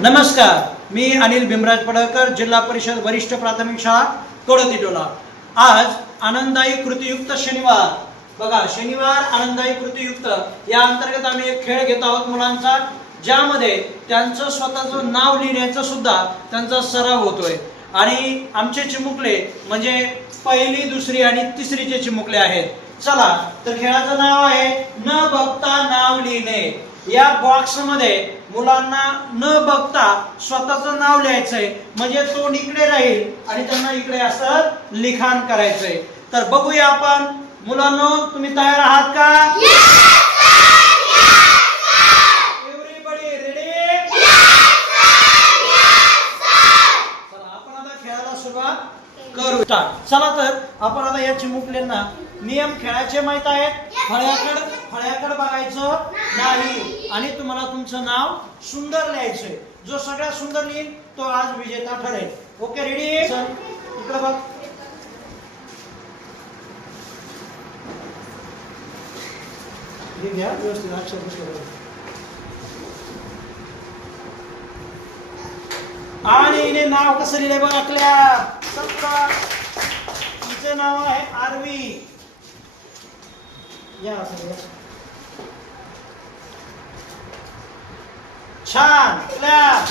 नमस्कार मी अनिल भीमराज पडळकर जिल्हा परिषद वरिष्ठ प्राथमिक शाळा कडोतीटोला आज आनंददायी कृतीयुक्त शनिवार. बघा शनिवार आनंददायी कृतीयुक्त या अंतर्गत आम्ही एक खेळ घेत आहोत मुलांचा ज्यामध्ये त्यांचं स्वतःचं नाव लिहिण्याचं सुद्धा त्यांचा सराव होतोय. आणि आमचे चिमुकले म्हणजे पहिली दुसरी आणि तिसरीचे चिमुकले आहेत. चला तर खेळाचं नाव आहे न बघता नाव लिहिणे. या बॉक्समध्ये मुलांना न बघता स्वतःचं नाव लिहायचंय. म्हणजे तोंड इकडे राहील आणि त्यांना इकडे असं लिखाण करायचंय. तर बघूया आपण. मुलांनो तुम्ही तयार आहात का? चला आपण आता खेळायला सुरुवात करू. चला तर आपण आता या चिमुकल्यांना नियम खेळायचे माहीत आहेत. फळ्याकडे फळ्याकड बघायचं. नाही. आणि तुम्हाला तुमचं नाव सुंदर लिहायचंय. जो सगळ्यात सुंदर लिहिल तो आज विजेता ठरेल ओके रेडी इकडे बघ. घ्या व्यवस्थित अक्षर आणि हिने नाव कसं लिहिलंय बघ आपल्या? तिचं नाव आहे आरवी. या असं छान क्लॅप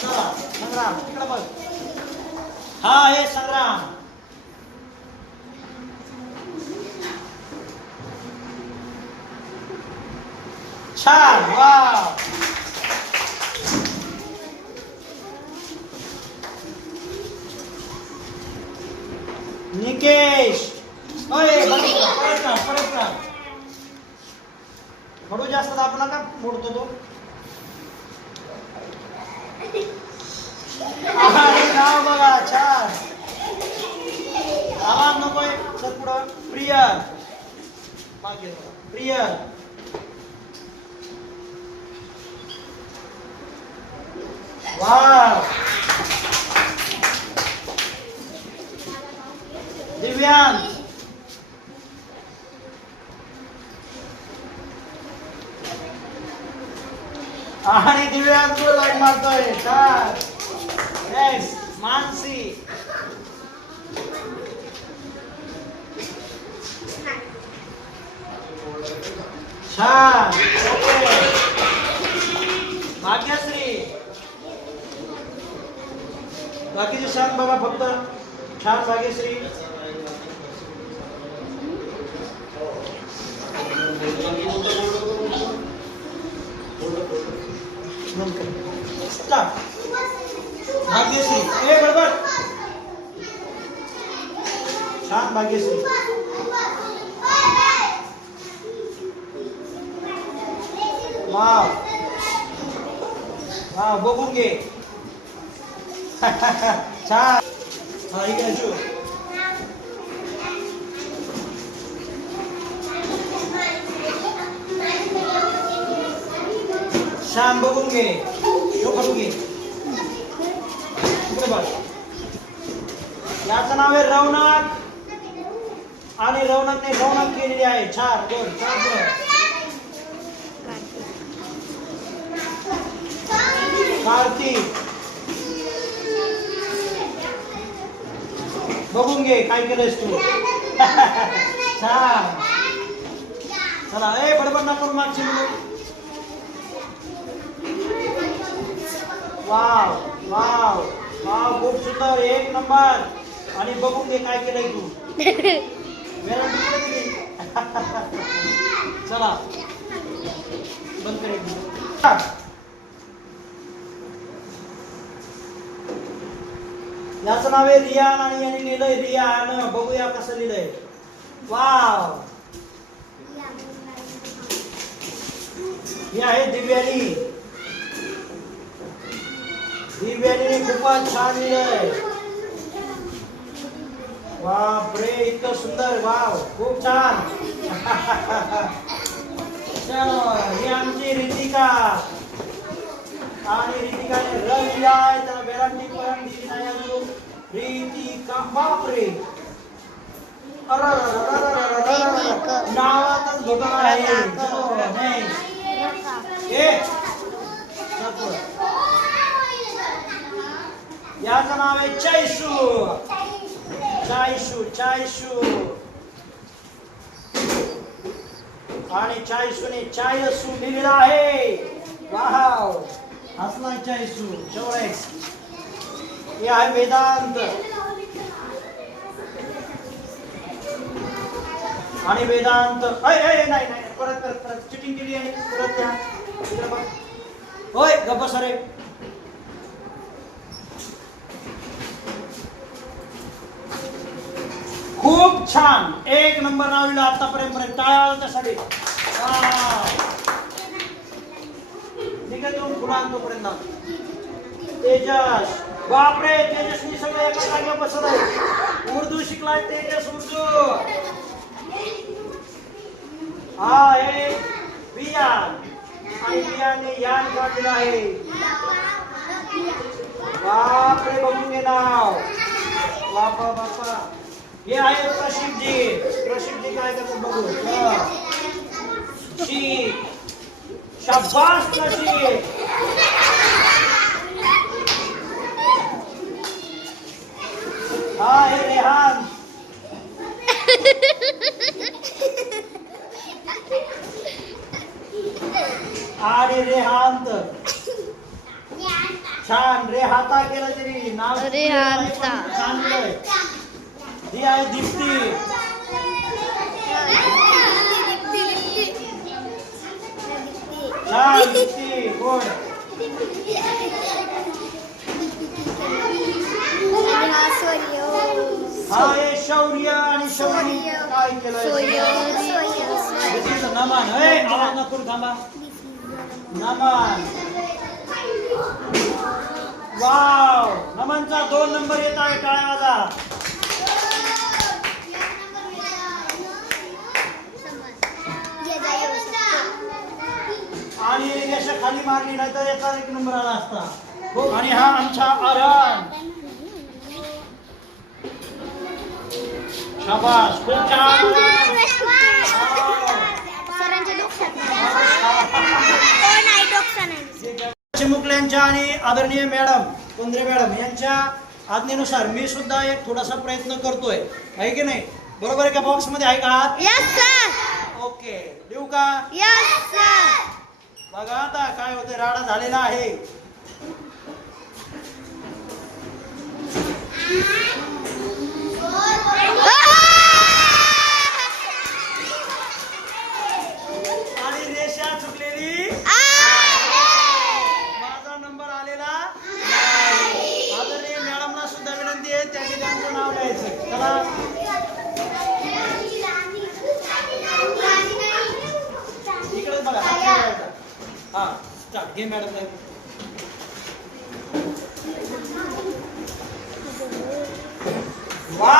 चला संग्राम तिकडे बघ. हा हे संग्राम. छान वा निकेश. ओय बघ, परत राहा, परत म्हणून जास्त दाबला का मोडतो तो. नाव बघा छान. आवाज नकोय सर पुढं. प्रिय. मागे प्रिय. वा. दिव्यांग आणि दिव्यांग लाईन मारतोय. चार येस मानसी. छान. भाग्यश्री. बाकीचे सांग बघा फक्त. छान भाग्यश्री Stop. भाग्यश्री ए बरोबर छान भाग्यश्री वाव वाव बघून घे. छान. हा इकडे शो श्याम बघून घे. तो बघून घे. इकडे बघ. याचं नाव आहे रवनाक आणि रौनकने रौनक केलेली आहे. छान दोन चार दोन. कार्तिक बघून घे काय केलंयस तू. छान चला ए बडबड ना करू मागची मुलं. वाव वाव वाव खूप सुंदर. एक नंबर. आणि बघून घे काय केलंय तू. चला. बंद कर याच याचं नाव आहे रियान आणि यांनी लिहिलंय रियान. बघूया कसं लिहिलंय. वाव. ही आहे दिव्यानी. दिव्यानी खूपच छान लिहिलंय. वा इतकं सुंदर वाव खूप छान. चलो ही आमची रितिका. आणि रितिकाने र लिहाय त्याला बेरांची परत दिली नाही अजून रितिका बापरे नावातच घोटाळा आहे चलो next. याचं नाव आहे चैसू चायशू चायशू. आणि चायशूने चायसू लिहिलेला आहे. वाव. असला चायसू शेवळे हे आहे वेदांत. आणि वेदांत अय अय नाही नाही परत परत परत. चिटिंग केली आहे. परत द्या. होय गप्प सरे खूप छान. एक नंबर नावला आतापर्यंत पर्यंत. टाळ्या त्यासाठी? निघतो पुढे आणतोपर्यंत तेजस. बापरे तेजस्वी सगळं एका जागेवर बसत आहे उर्दू शिकलाय तेजस उर्दू. हा हे बियान. आणि बियाने यान काढलेलं आहे. बापरे बघून घे नाव. बापा बापा. हे आहे प्रशिपजी. प्रशिपजी काय करतात बघू. शी. शाबास प्रशिप. हा हे रेहान. आणि रेहांत. छान रेहाता केलं तरी नाव रेहांता. केलंय ही आहे दीप्ती. छान दीप्ती कोण हा आहे शौर्य आणि शौर्य. काय is नमन. ए आवाज नको थांबा. नमन. वाव. नमनचा दोन नंबर येत आहे टाळ्या वाजा आणि खाली मारली नाही तर याचा एक नंबर आला असता. हो. आणि हा आमचा आरण शाबास. खूप छान. चिमुकल्यांच्या आणि आदरणीय मॅडम कुंद्रे मॅडम यांच्या आज्ञेनुसार मी सुद्धा एक थोडासा प्रयत्न करतोय. आहे की नाही? बरोबर आहे का बॉक्समध्ये? आहे का ओके देऊ का? बघा आता काय होतंय? राडा झालेला आहे. आणि रेषा चुकलेली. माझा नंबर आलेला. सुद्धा विनंती आहे त्यांनी त्यांचं नाव चला इकडे बघा हात फिरवायचा. हा स्टार्ट घे मॅडम वा